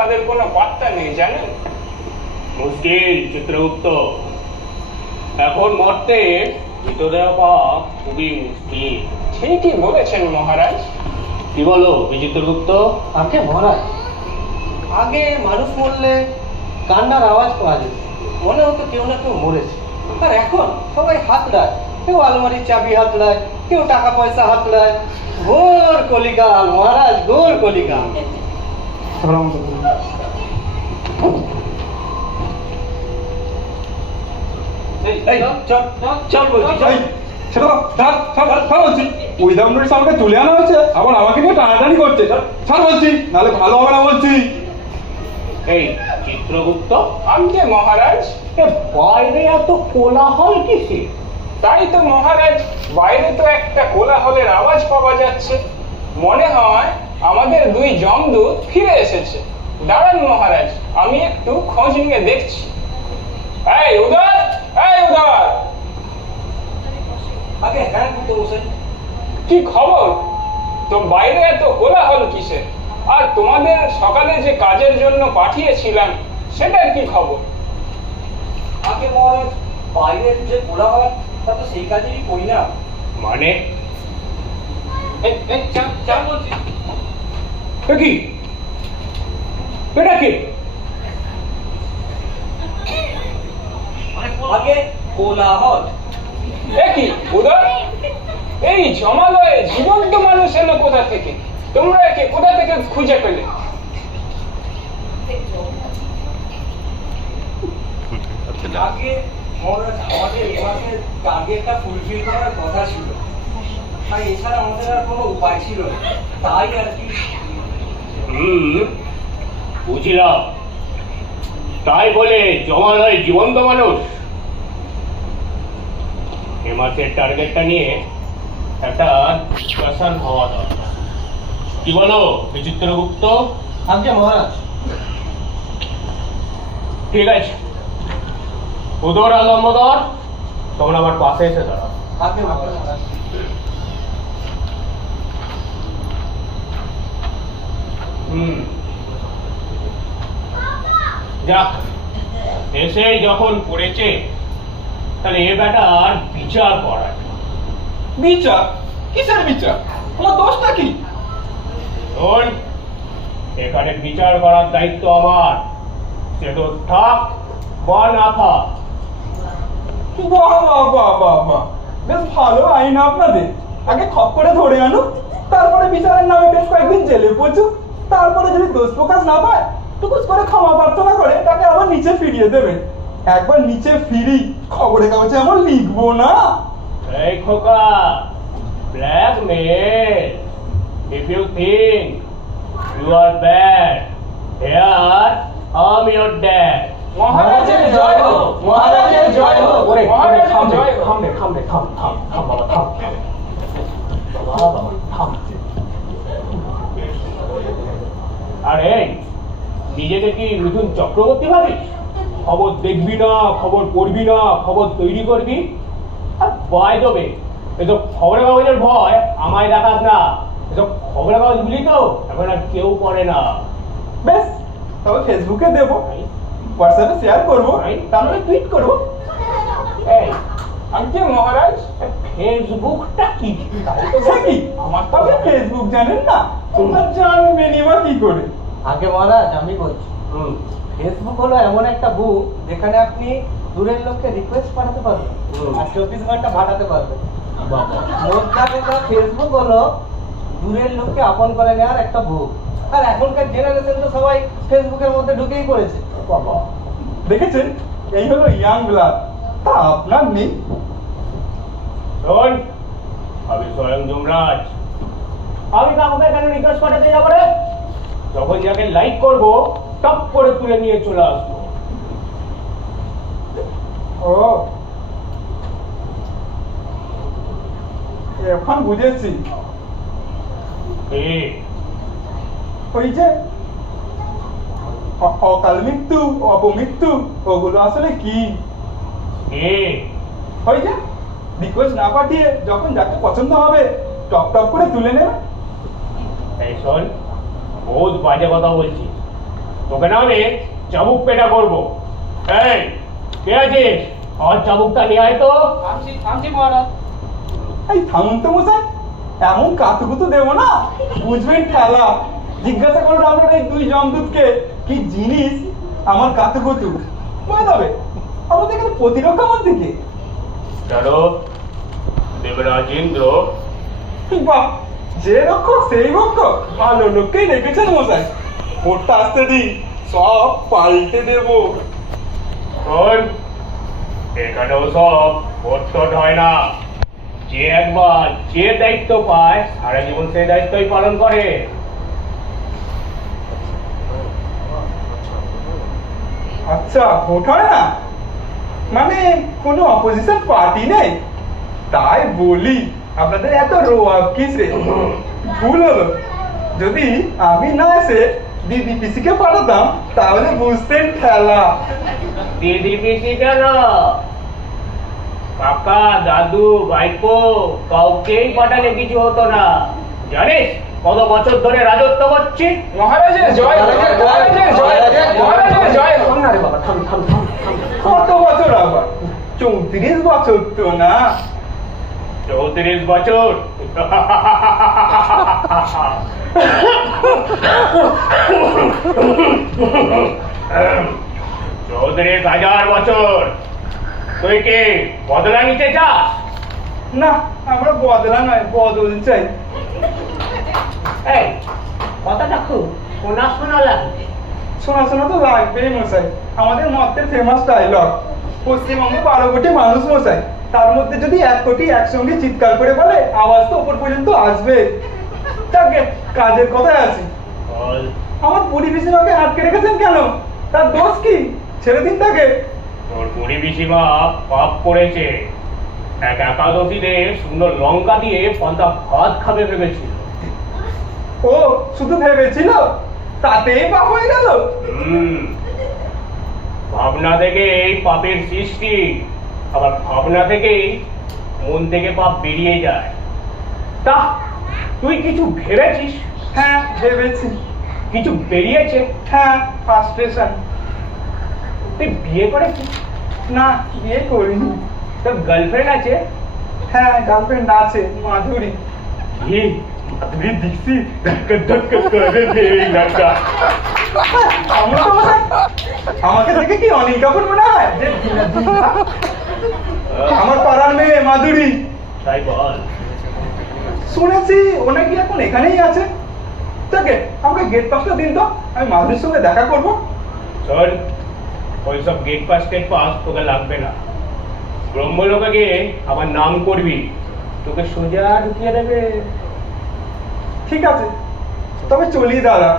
তাদের কোনো পাত্তা নেই জানেন। মুশকিল চিত্রগুপ্ত, এখন মরতে ভিতরে পাওয়া খুবই মুশকিল। ঠিকই বলেছেন মহারাজ। কি বলো বিচিত্রগুপ্ত? আগে মহারাজ, আগে মানুষ মরলে কান্নার আওয়াজ পাওয়া যেত, মনে হতো কেউ না কেউ মরেছে। আর এখন সবাই হাতড়ায়, কেউ আলমারির চাবি হাতড়ায়, কেউ টাকা পয়সা হাতড়ায়। ঘোর কলিকাল মহারাজ, ঘোর কলিকাল। তুলে আনা হচ্ছে, আবার আমাকে নিয়ে টানাটানি করছে। ছাড় বলছি, নাহলে ভালো হবে না বলছি। এই চিত্রগুপ্ত, আজ্ঞে মহারাজ। বাইরে এত কোলাহল কিসে? তাই তো মহারাজ, বাইরে তো একটা কোলাহলের আওয়াজ পাওয়া যাচ্ছে। মনে হয় আমাদের দুই যমদূত ফিরে এসেছে। দাঁড়ান মহারাজ, আমি একটু খোঁজ নিয়ে দেখছি। এই উদয়, এই উদয়, আগে হ্যাঁ কিন্তু বসেন। কি খবর? তো বাইরে এত কোলাহল কিসে? আর তোমাদের সকালে যে কাজের জন্য পাঠিয়েছিলাম সেটার কি খবর? আগে মহারাজ, বাইরের যে কোলাহল তা তো সেই কাজেরই করি না। মানে বলছি কি এটা কি? আগে কোলাহল। কি উদয়, এই জমালয়ে জীবন্ত মানুষ এলো কোথা থেকে? তোমরা একে কোথা থেকে খুঁজে পেলে? আগে মহারাজ, আমাদের এই মাসের টার্গেটটা ফুলফিল করার কথা ছিল, তাই এছাড়া আমাদের আর কোনো উপায় ছিল না, তাই আর কি। বুঝলাম। তাই বলে জমালয় জীবন্ত মানুষ? এ মাসের টার্গেটটা নিয়ে একটা ডিসকাশন হওয়া দরকার। কি বলো বিচিত্রগুপ্ত? আগে মহারাজ। ঠিক আছে, উদর আর লম্বদর, তোমরা আমার পাশে এসে দাঁড়াও। আগে মহারাজ। যাক, এসে যখন পড়েছে তাহলে এ ব্যাটার বিচার করা। বিচার? কিসের বিচার? আমার দোষটা কি? শোন, এখানে বিচার করার দায়িত্ব আমার। সে তো থাক বা না থাক। বাহ বাহ বাহ বাহ বাহ, বেশ ভালো আইন আপনাদের। আগে খপ করে ধরে আনুক, তারপরে বিচারের নামে বেশ কয়েকদিন জেলে পচুক, তারপরে যদি দোষ প্রকাশ না পায় টুকুস করে ক্ষমা প্রার্থনা করে তাকে আবার নিচে ফিরিয়ে দেবেন। একবার নিচে ফিরি, খবরের কাগজে আমার লিখবো না। এই খোকা, blackmail. If you think you are bad, here I'm your dad. মহারাজের জয় হোক, মহারাজের জয় হোক, মহারাজের জয় হোক। থাম বাবা, থাম। বাবা, থাম। আরে নিজেকে কি মিঠুন চক্রবর্তী ভাবিস? খবর দেখবি না, খবর পড়বি না, খবর তৈরি করবি। আর বাই দেবে এসব খবরের কাগজের ভয় আমায় দেখাস না। এসব খবরের কাগজ গুলি তো এখন আর কেউ পড়ে না। বেশ, তবে ফেসবুকে দেবো, হোয়াটসঅ্যাপে শেয়ার করবো, তারপরে টুইট করবো। এই আজ্ঞে মহারাজ। ফেসবুকটা কি? সে কি, আমার তবে ফেসবুক জানেন না? তোমরা জানবেনই বা কি করে? আগে মহারাজ, আমি বলছি, ফেসবুক হলো এমন একটা বুক যেখানে আপনি দূরের লোককে রিকোয়েস্ট পাঠাতে পারবেন আর 24 ঘন্টা পাঠাতে পারবেন। মোদ্দা কথা, ফেসবুক হলো দূরের লোককে আপন করে নেওয়ার একটা বুক। আর এখনকার জেনারেশন তো সবাই ফেসবুকের মধ্যে ঢুকেই পড়েছে। দেখেছেন, এই হলো ইয়াং ব্লাড, তা আপনার নেই। শোন, আমি স্বয়ং যমরাজ। আমি কাউকে কেন রিকোয়েস্ট পাঠাতে যাবো রে? যখন যাকে লাইক করবো টপ করে তুলে নিয়ে চলে আসবো। ও, এখন বুঝেছি। ওই যে অকাল মৃত্যু, অপমৃত্যু, ওগুলো আসলে কি? ওই যে রিকোয়েস্ট না পাঠিয়ে যখন যাকে পছন্দ হবে টপ টপ করে তুলে নেবে। এই শোন, বহুত বাজে কথা বলছিস। তোকে না আমি চাবুক পেটা করবো। এই কে আছিস? আর চাবুকটা নিয়ে আয় তো। এই থামুন তো মশাই, এমন কাতুকুতু দেবো না, বুঝবেন ঠেলা। জিজ্ঞাসা করুন আপনার এই দুই জমদূতকে কি জিনিস আমার কাতুকুতু। বলে তবে আমাদের এখানে প্রতিরক্ষা মন্ত্রী কে? চলো, দেবরাজ ইন্দ্র। বাহ, যে রক্ষক সেই রক্ষক, ভালো লোককেই রেখেছেন মশাই। ভোটটা আসতে দিই, সব পাল্টে দেবো। শোন, এখানেও সব ভোট হয় না। যে একবার যে দায়িত্ব পায় সারা জীবন সেই দায়িত্বই পালন করে। আচ্ছা, ভোট হয় না মানে কোনো অপোজিশন পার্টি নেই? তাই বলি আপনাদের এত রোয়াব কিসে? ভুল হলো, যদি আমি না এসে দিদি পিসিকে পাঠাতাম তাহলে বুঝতেন ঠেলা। দিদি পিসি কেন, কাকা দাদু ভাইপো কাউকেই পাঠালে কিছু হতো না। জানিস কত বছর ধরে রাজত্ব করছি? মহারাজের জয়, মহারাজের জয়, মহারাজের জয়। কত বছর আবার? 34 বছর তো না? 34 বছর? চৌত্রিশ হাজার বছর। তুই কি বদলা নিতে চাস? না, আমরা বদলা নয়, বদল চাই। এই কথাটা খুব শোনা শোনা লাগছে। শোনা শোনা তো লাগবেই মশাই, আমাদের মতের ফেমাস ডায়লগ। পশ্চিমবঙ্গে 12 কোটি মানুষ মশাই, তার মধ্যে যদি 1 কোটি একসঙ্গে চিৎকার করে বলে আওয়াজ তো উপর পর্যন্ত আসবে। যাকে কাজের কথায় আছি, বল। আমার বুড়ি পিসিমাকে আটকে রেখেছেন কেন? তার দোষ কি? ছেড়ে দিন তাকে। তোর বুড়ি পিসিমা পাপ করেছে। এক একাদশীতে সুন্দর লঙ্কা দিয়ে পান্তা ভাত খাবে ভেবেছিল। ও শুধু ভেবেছিল, তাতেই পাপ হয়ে গেল? ভাবনা থেকে এই পাপের সৃষ্টি, আবার ভাবনা থেকেই মন থেকে পাপ বেরিয়ে যায়। তা তুই কিছু ভেবেছিস? হ্যাঁ ভেবেছি। কিছু বেরিয়েছে? হ্যাঁ, ফ্রাস্ট্রেশন। তুই বিয়ে করেছিস? না, বিয়ে করিনি। তোর গার্লফ্রেন্ড আছে? হ্যাঁ, গার্লফ্রেন্ড আছে, মাধুরী। ये अभी दिखती धक्का धक्का कर रहे लड़का। আমাকে দেখে কি অনিল কাপুর মনে হয়? যে আমার পাড়ার মেয়ে মাধুরী। তাই বল। শুনেছি ও নাকি এখন এখানেই আছে। তাকে আমাকে গেট পাসটা দিন তো, আমি মাধুরীর সঙ্গে দেখা করব। শোন, ওই সব গেট পাস তোকে লাগবে না। ব্রহ্মলোকে গিয়ে আমার নাম করবি, তোকে সোজা ঢুকিয়ে দেবে। ঠিক আছে, তবে চলি দাদা।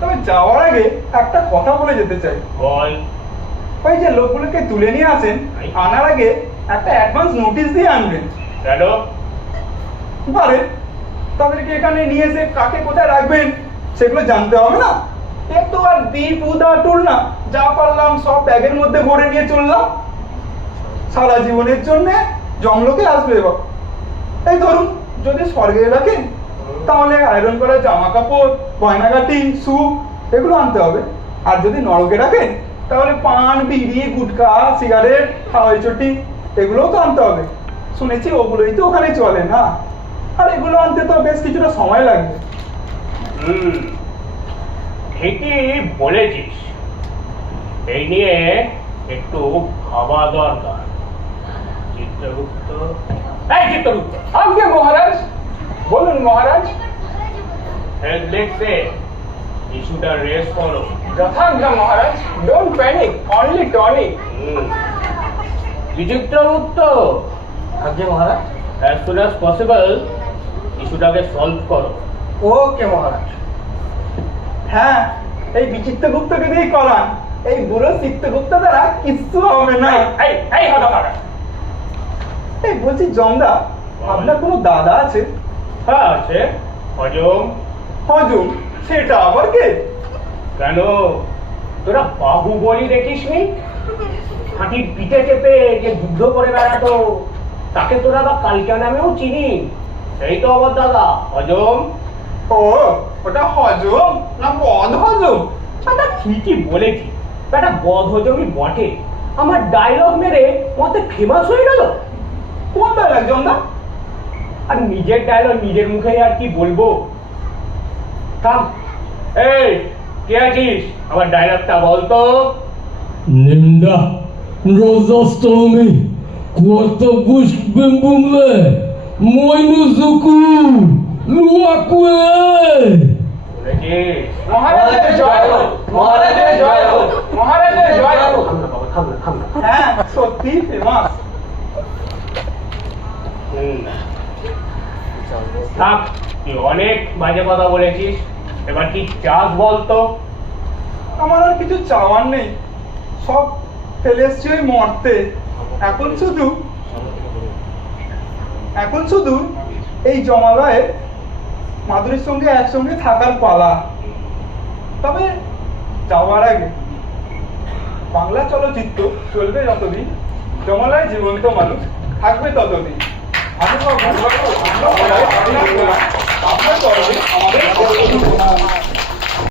তবে যাওয়ার আগে একটা কথা বলে যেতে চাই। বল। ওই যে লোকগুলোকে তুলে নিয়ে আসেন, আনার আগে একটা অ্যাডভান্স নোটিশ দিয়ে আনবেন। কেন? পারে তাদেরকে এখানে নিয়ে এসে কাকে কোথায় রাখবেন সেগুলো জানতে হবে না? একটু আর দ্বীপ উদা টুল না, যা পারলাম সব ব্যাগের মধ্যে ভরে নিয়ে চললাম। সারা জীবনের জন্য জমলোকে আসবে। এবার এই ধরুন, যদি স্বর্গে রাখেন তাহলে আয়রন করা জামা কাপড়, গয়নাগাটি, শু এগুলো আনতে হবে। আর যদি নরকে রাখেন তাহলে পান, বিড়ি, গুটখা, সিগারেট, হাওয়াই চটি এগুলোও তো আনতে হবে। শুনেছি ওগুলোই তো ওখানে চলে না, আর এগুলো আনতে তো বেশ কিছুটা সময় লাগবে। ঠিকই বলেছিস। এই নিয়ে একটু ভাবা দরকার। চিত্রগুপ্ত, এই চিত্রগুপ্ত, আজ্ঞে মহারাজ। বলুন মহারাজ। দেখছে ইস্যুটা রেস করো। যথাজ্ঞা মহারাজ। Don't panic, only tonic. Chitragupta, আজ্ঞে মহারাজ। as soon as possible ইস্যুটাকে সলভ করো। ওকে মহারাজ। হ্যাঁ, এই বিচিত্রগুপ্তকে দিয়ে করান। এই বুড়ো চিত্রগুপ্ত দ্বারা কিচ্ছু হবে না। এই হতভাগা। এই বলছি জমদা, আপনার কোনো দাদা আছে? হ্যাঁ আছে, হজম। হজম? সেটা আবার কে? কেন, তোরা বাহুবলী দেখিসনি? হাঁটির পিঠে চেপে যে যুদ্ধ করে বেড়াতো, তাকে তোরা বা কালকা নামেও চিনি। সেই তো আমার দাদা হজম। ও, ওটা হজম না বদ হজম? আচ্ছা ঠিকই বলেছি, একটা বদহজমি বটে। আমার ডায়লগ মেরে মতে ফেমাস হয়ে গেল। কোন ডায়লগ জমদা? আর নিজের ডায়লগ নিজের মুখে আর কি বলবো। থাম, এই কে আছিস, আমার ডায়লগটা বলতো। Nimda, Rosastomi, Quartabus Bimbumle, Moinuzuku, Luakwe! শুনেছিস? মহারাজের জয় হোক, মহারাজের জয় হোক, মহারাজের জয় হোক। হ্যাঁ সত্যি ফেমাস। থাক, তুই অনেক বাজে কথা বলেছিস, এবার কি চাস বলতো। আমার আর কিছু চাওয়ার নেই, সব ফেলে এসছি ওই মরতে। এখন শুধু এই জমালয়ে মাধুরীর সঙ্গে একসঙ্গে থাকার পালা। তবে যাওয়ার আগে বাংলা চলচ্চিত্র চলবে যতদিন, জমালয় জীবন্ত মানুষ থাকবে ততদিন। আমি